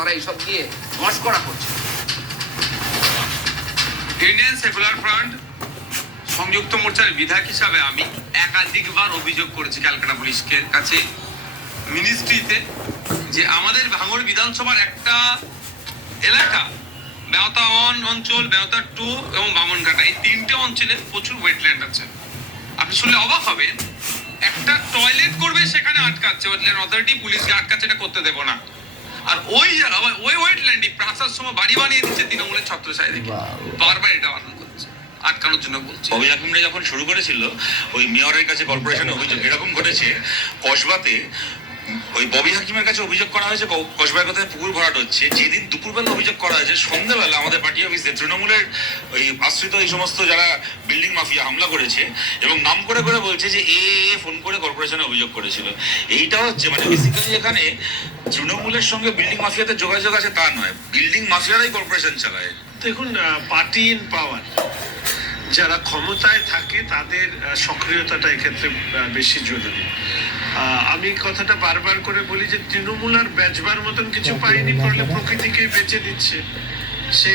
তারা এইসব দিয়ে মস্করা করছে। ইন্ডিয়ান সেকুলার ফ্রন্ট সংযুক্ত মোর্চার বিধায়ক হিসাবে আমি একাধিকবার অভিযোগ করেছি ক্যালকাটা পুলিশের কাছে, মিনিস্ট্রিতে, যে আমাদের ভাঙড় বিধানসভার একটা এলাকা বেওতা 1 অঞ্চল, বেওতা 2 এবং বামনঘাটা, এই 3টে অঞ্চলে প্রচুর ওয়েটল্যান্ড আছে। আপনি শুনলে অবাক হবেন, একটা টয়লেট করবে সেখানে আটকাচ্ছে ওয়েটল্যান্ড অথরিটি, পুলিশকে আটকাচ্ছে, এটা করতে দেবো না। আর ওই ওয়েটল্যান্ডই প্রাসাদ সময় বাড়ি বানিয়ে দিচ্ছে তৃণমূলের ছত্রছায়া দেখে, বারবার এটা বারণ করছে, আটকানোর জন্য বলছে। ববি হাকিমরা যখন শুরু করেছিল ওই মেয়রের কাছে কর্পোরেশনে অভিযোগ এরকম ঘটেছে, কসবাতে ওই ববি হাকিমের কাছে অভিযোগ করা হয়েছে কসবার কথায় পুকুর ভরাট হচ্ছে। যেদিন দুপুরবেলা অভিযোগ করা হয়েছে, সন্ধ্যাবেলা আমাদের পার্টি অফিসে তৃণমূলের ওই আশ্রিত এই সমস্ত যারা বিল্ডিং মাফিয়া হামলা করেছে এবং নাম করে করে বলছে যে ফোন করে কর্পোরেশনে অভিযোগ করেছিল। এইটা হচ্ছে মানে বেসিক্যালি এখানে তৃণমূলের সঙ্গে বিল্ডিং মাফিয়াতে যোগাযোগ আছে তা নয়, বিল্ডিং মাফিয়ারাই কর্পোরেশন চালায়। দেখুন, পার্টি ইন পাওয়ার, যারা ক্ষমতায় থাকে তাদের সক্রিয়তাটা এক্ষেত্রে বেশি জরুরি। আমি কথাটা বারবার করে বলি যে তৃণমূল আর বেচবার মতন কিছু পায়নি, ফলে প্রকৃতিকে বেঁচে দিচ্ছে। সে